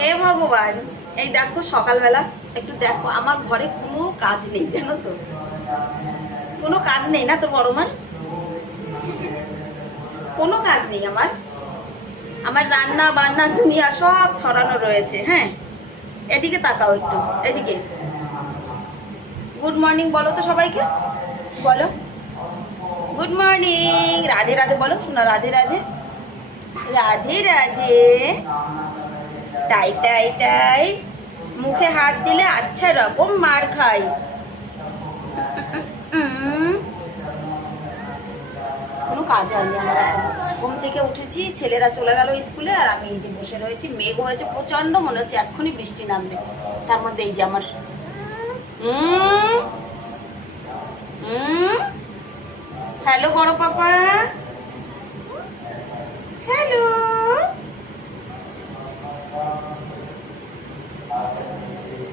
হে ভগবান, এই দেখো সকালবেলা একটু দেখো, আমার ঘরে কোনো কাজ নেই জানো তো, কোনো কাজ নেই না তোর বড় মান, কোনো কাজ নেই আমার। আমার রান্না বান্না দুনিয়া সব ছড়ানো রয়েছে। হ্যাঁ, এদিকে তাকাও একটু, এদিকে। গুড মর্নিং বলো তো সবাইকে, বলো গুড মর্নিং, রাধে রাধে বলো, শোনা রাধে রাধে, রাধে রাধে। তাই তাই তাই, মুখে হাত দিলে আচ্ছা রকম মার খাই। কোনো কাজ হয়নি আমার এখন, ঘুম থেকে উঠেছি, ছেলেরা চলে গেল স্কুলে, আর আমি এই যে বসে রয়েছি। মেঘ হয়েছে প্রচন্ড, মনে হচ্ছে এক্ষুনি বৃষ্টি নামবে। তার মধ্যে এই যে আমার হ্যালো বড় পাপা, হ্যালো।